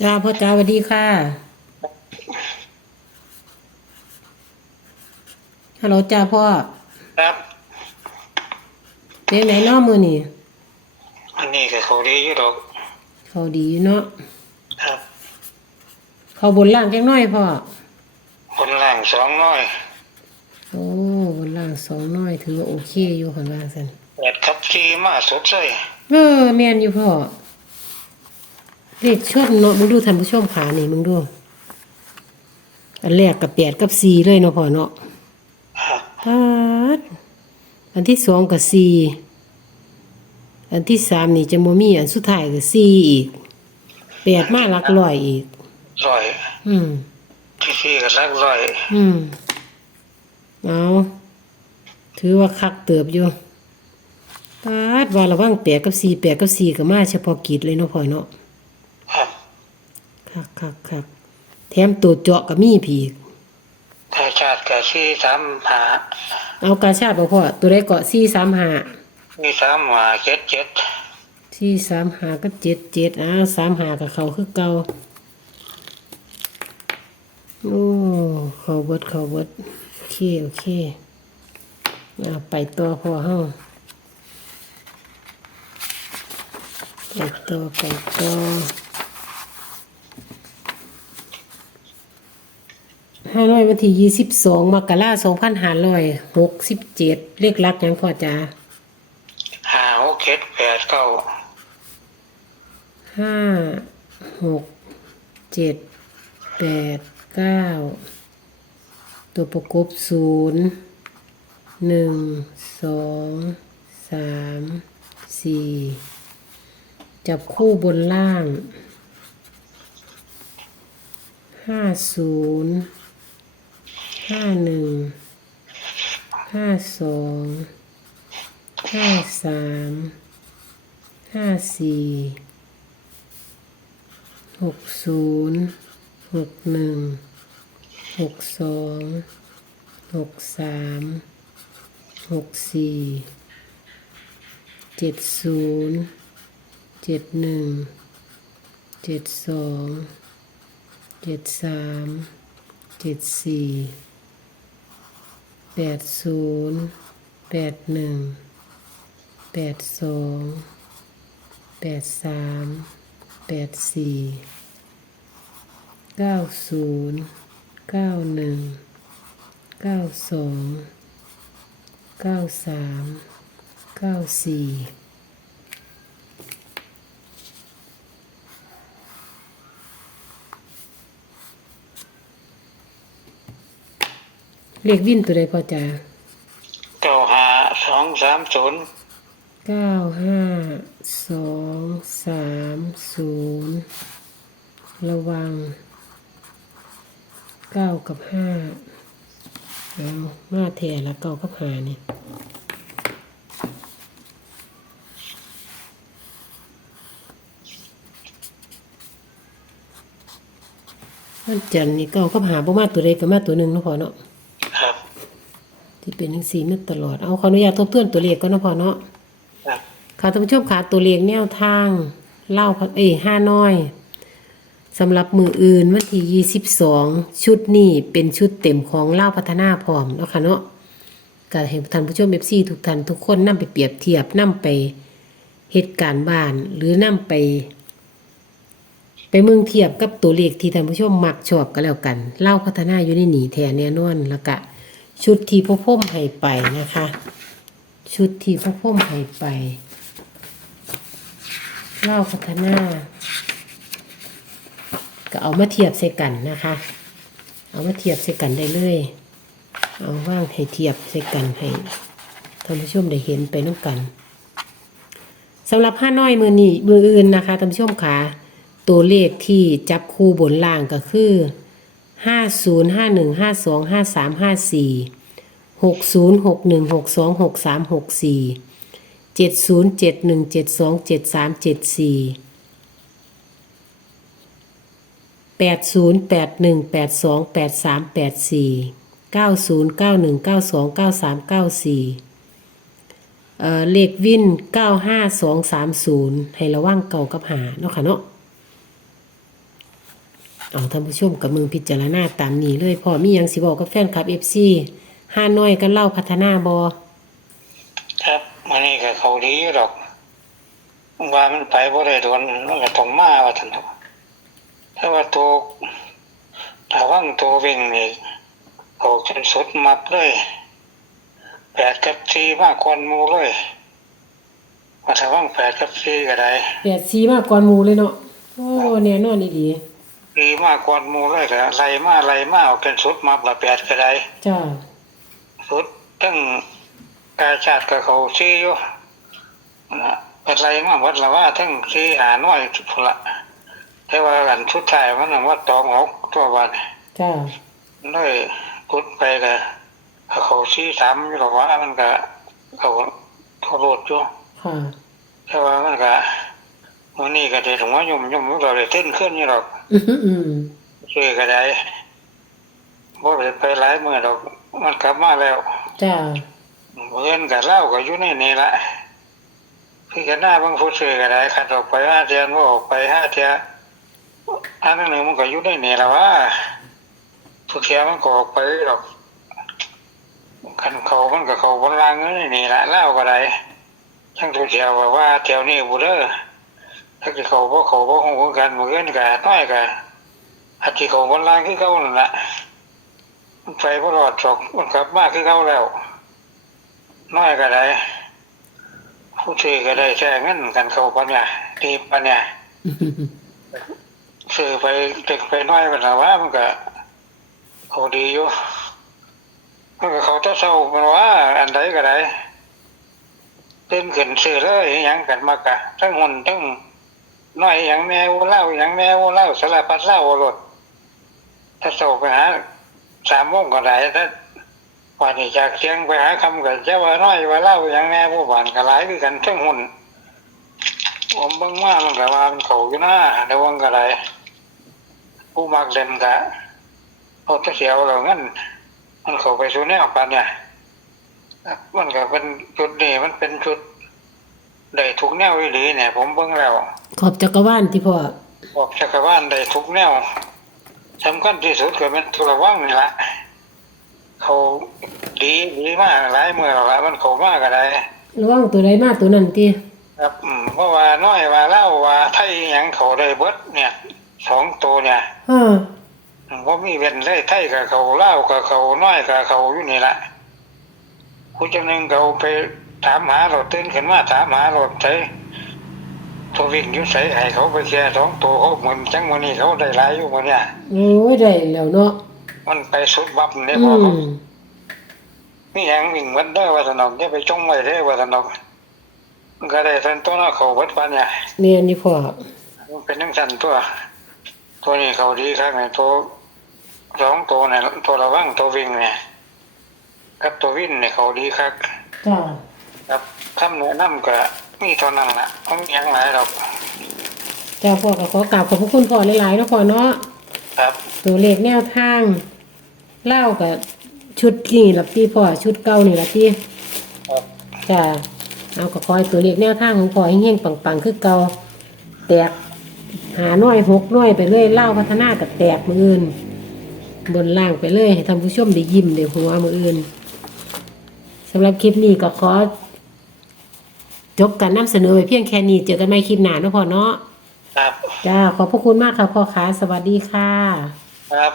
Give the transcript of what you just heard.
จ้าพ่อจ้าสวัสดีค่ะฮัลโหลจ้าพ่อ ครับเป็นไหนเนอมือนี่ อันนี้ก็เขาดีอยู่ดอก เขาดีอยู่เนาะ ครับ เขาบนล่างจังน้อยพ่อคนล่างสองน้อย โอ้บนล่างสองน้อย ถือว่าโอเคอยู่คนล่างสันแปดขับขี่มาสดใสเออแมนอยู่พ่อ เลขชนเนาะมึงดูท่านผู้ชมขานี่มึงดู อันแรกกับแปดกับสี่เลยเนาะพ่อเนาะครับฮาดอันที่สองกับสี่อันที่สามนี่จะโมมีอันสุดท้ายกับสี่อีกแปดมาหลักร้อยอีกร้อย อืมที่สี่ก็ลักร้อย อืมเอาถือว่าคักเติบอยู่ปาดว่าระวังแปดกับสี่แปดกับสี่ก็มาเฉพาะกิจเลยเนาะพ่อเนาะครับ คักคักคักแถมตัวเจาะก็มีผีกถ้าชาติก็สี่สามหาเอากาชาติบ่พ่อตัวได้เกาะสี่สามห้าสี่สามหาเจ็ดเจ็ดสี่สามห้าก็เจ็ดเจ็ดอ้าวสามห้ากับเขาคือเก่าโอ้เขาเบิดเขาเบิดโอเคโอเคเอาไปต่อพ่อเฮาไปต่อไปต่อ ห้าร้อยวันที่ยี่สิบสองมกราสองพันห้าร้อยหกสิบเจ็ดเลขลักยังพ่อจ้าห้าหกเจ็ดแปดเก้าห้าหกเจ็ดแปดเก้าตัวประกบศูนย์หนึ่งสองสามสี่จับคู่บนล่างห้าศูนย์ ห้าหนึ่งห้าสองห้าสามห้าสี่หกศูนย์หกหนึ่งหกสองหกสามหกสี่เจ็ดศูนย์เจ็ดหนึ่งเจ็ดสองเจ็ดสามเจ็ดสี่ แปดศูนย์แปดหนึ่งแปดสองแปดสามแปดสี่เก้าศูนย์เก้าหนึ่งเก้าสองเก้าสามเก้าสี่ เลขวินตัวใดพอจ้าเก้าห้าสองสามศูนย์เก้าห้าสองสามศูนย์ระวังเก้ากับห้าเอามาแทนละเก้ากับห้านี่มันจันทร์นี่เก้ากับหาบ่มาตัวใดก็มาตัวหนึ่งเนาะพอเนาะครับที่ เป็นทั้งสี่มาตลอด เอาขออนุญาตทบทวนตัวเลขก็นาะพอเนาะครับค่ะท่านผู้ชมค่ะตัวเลขแนวทางเล่าพักเอ้ห้าน้อยสำหรับมืออื่นวันที่ยี่สิบสองชุดนี้เป็นชุดเต็มของเล่าพัฒนาพร้อมเนาะค่ะเนาะก็ให้ท่านผู้ชมเอฟซีทุกท่านทุกคนนำไปเปรียบเทียบนำไปเหตุการณ์บ้านหรือนำไป ไปเมืองเทียบกับตัวเลขที่ท่านผู้ชมมักชอบก็แล้วกันเล่าพัฒนาอยู่ในหนีแทนแน่นอนแล้วก็ ชุดที่พ่อพ่มให้ไปนะคะ ชุดที่พ่อพ่มให้ไปเล่าพัฒนาก็เอามาเทียบใส่กันนะคะ เอามาเทียบใส่กันได้เลย เอาว่างให้เทียบใส่กันให้ท่านผู้ชมได้เห็นไปน้ำกันสำหรับห้าน้อยมือนี้มืออื่นนะคะท่านผู้ชมค่ะตัวเลขที่จับคู่บนล่างก็คือห้าศูนย์ห้าหนึ่งห้าสองห้าสามห้าสี่ หกศูนย์หกหนึ่งหกสองหกสามหกสี่เจ็ดศูนย์เจ็ดหนึ่งเจ็ดสองเจ็ดสามเจ็ดสี่แปดศูนย์แปดหนึ่งแปดสองแปดสามแปดสี่เก้าศูนย์เก้าหนึ่งเก้าสองเก้าสามเก้าสี่เอ่อเลขวินเก้าห้าสองสามศูนย์ให้ระว่างเก่ากับหาเนาะค่ะเนาะเอาท่านผู้ชมกับมึงพิจารณาตามนี้เลยพ่อมีหยังสิบอกกับแฟนคลับ FC ห้าน้อยกันเล่าพัฒนาบอครับมันนี่ก็เขาดีอยู่ดอก ว่ามันไปบ่ได้โดนมันก็ต้องมาว่าซั่นเถอะแต่ว่าตัวถ้าว่างตัววิ่งนี่เขาจนสุดมักเลยแปดกับสี่มากกว่าหมู่เลยว่าถ้าว่างแปดกับสี่ก็ได้แปดสีมากก่อนหมูเลยเนาะโอ้แน่นอนดีสี่มากกว่าหมู่เลยก็ไล่มาไล่มาเอาเป็นสุดมักละแปดก็ได้จ้า สุดตั้งกาชาติกับเขาซีอยู่นะอะไรมาวัดละว่าทั้งซีหาน้อยพุ่นละแต่ว่ากันชุดไทายมันน่ะว่าตองหกตัววันจ้าน้อยกุดไปก็เขาซีสามอยู่หรอกว่ามันก็เขาเขาโลดอยู่ค่ะแต่ว่ามันก็วันนี้ก็ได้ถึงว่ายุ่มยุ่มเราได้เต้นขึ้นอยู่หรอกอือหืออืมช่วยก็ได้บ่ได้ไปหลายมื้อดอก มันกลับมาแล้วจ้าเงินกับเหล้าก็อยู่ในนี่ละพี่กันหน้าบางผู้ช่วยก็ได้ขัดออกไปห้าเทียนว่าออกไปห้าเทียอันนั้นหนึ่งมันก็อยู่ในนี่ละว่าทุกเทียมันก็ออกไปหรอกขันเขามันก็เขาบนรางเงินในนี่ละเหล้าก็ได้ทั้งทุกเทียวว่าว่าเทียวนี่บุเด้อถ้าที่เขาบ่เขาบ่คงกันเหมือนกันกับน้อยกับอาจจะเขาบนรางคือเก่านั่นละมัน ไปบ่รอดหรอกมันกลับมาคือเก่าแล้ว น้อยก็ได้ผู้ช่วยก็ได้แช่เงินกันเข้าปัญญาดีปัญญาอือหือหือซื้อไปเด็กไปน้อยมันละว่า มันก็เขาดีอยู่มันก็เขาจะเศร้ามันว่า อันใดก็ได้เต้นขึ้นซื้อเลยอหยังกันมากะทั้งหุ่นทั้งน้อยอหยังแมวเล่าอหยังแมวเล่าสารพัดเล่ารถถ้าเศร้าไปหา สามโมงก็ได้ถ้าว่านี่จากเชียงไปหาคำกับเจ้าว่าน้อยว่าเล่าอย่างแน่ผู้บ้านก็หลายคือกันทั้งหุ่นผมบิ่งมามันก็ว่ามันเขาอยู่หน้าในวังก็ได้ผู้มักเล่นก็เอาแตะเสียวเรางั้นมันเข้าไปสู่แนวปานเนี่ยมันก็เป็นจุดนี้มันเป็นจุดได้ทุกแนวอีหลีเนี่ย ผมเบิ่งแล้ว ขอบจักรวาลที่พ่อออกจักรวาลได้ทุกแนว สำคัญที่สุดก็เป็นทุระวังนี่ละเขาดีดีมากหลายเมื่อแล้วละมันเขามากก็ได้ระวังตัวใดมาตัวนั้นติครับอืมเพราะว่าน้อยว่าเล่าว่าไทยหยังเขาได้เบิดเนี่ยสองตัวเนี่ยฮะอืมบ่มีเว้นเลยไทยกับเขาเล่าวกับเขาน้อยกับเขาอยู่นี่ละผู้จังหนึงเขาไปถามหาเราตื่นขึ้นมาถามหาเราใช้ ตัววิ่งอยู่ใส่ให้เขาไปแค่สองตัวเขาเหมือนจังวันนี้เขาได้หลายอยู่วันเนี่ยโอ้ยได้แล้วเนาะมันไปสุดบับเนี่ยอืพอเขามนี่ยังวิ่งมันได้อว่าสนอกอย่าไปจงไว้เด้อว่าสนอกมันก็ได้ทันตัวเนาะเขาเบิดปันเนี่ยเนียนนี่พ่อมันเป็นทั้งสันตัว ตัวนี้เขาดีครับเนี่ยตัวสองตัวเนี่ยตัวระวังตัววิ่งเนี่ยกับตัววิ่งเนี่ยเขาดีครับจ้าครับคำแนะนำก็ มีเท่านั้นละไม่มีหยังหลายหรอกจ้าพ่อก็ขอกราบขอบพระคุณพ่อหลายๆเนาะพ่อเนาะครับ ตัวเลขแนวทางเล่ากับชุดนี่ละพี่พ่อชุดเก่านี่ละพี่ครับจ้าเอาก็คอยตัวเลขแนวทางของพ่อให้เฮงๆปังๆคือเก่าแตกหาหน่วยหกหน่วยไปเลยเล่าพัฒนากับแตกมืออื่น บนล่างไปเลยให้ท่านผู้ชมได้ยิ้มได้หัวมืออื่นสำหรับคลิปนี้ก็ขอ จบการนำเสนอไว้เพียงแค่นี้เจอกันใหม่คลิปหน้าเนาะพ่อเนาะครับ จ้าขอบพระคุณมากค่ะพ่อขาสวัสดีค่ะ ครับ